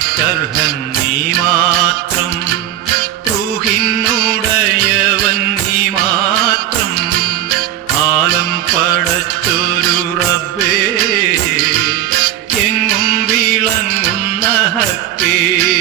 സ്തുതിക്കർഹൻ നീ മാത്രം, റൂഹിനുടയവൻ നീ മാത്രം, ആലം പടച്ചൊരു റബ്ബേ, എങ്ങും വിളങ്ങുന്ന ഹക്കേ.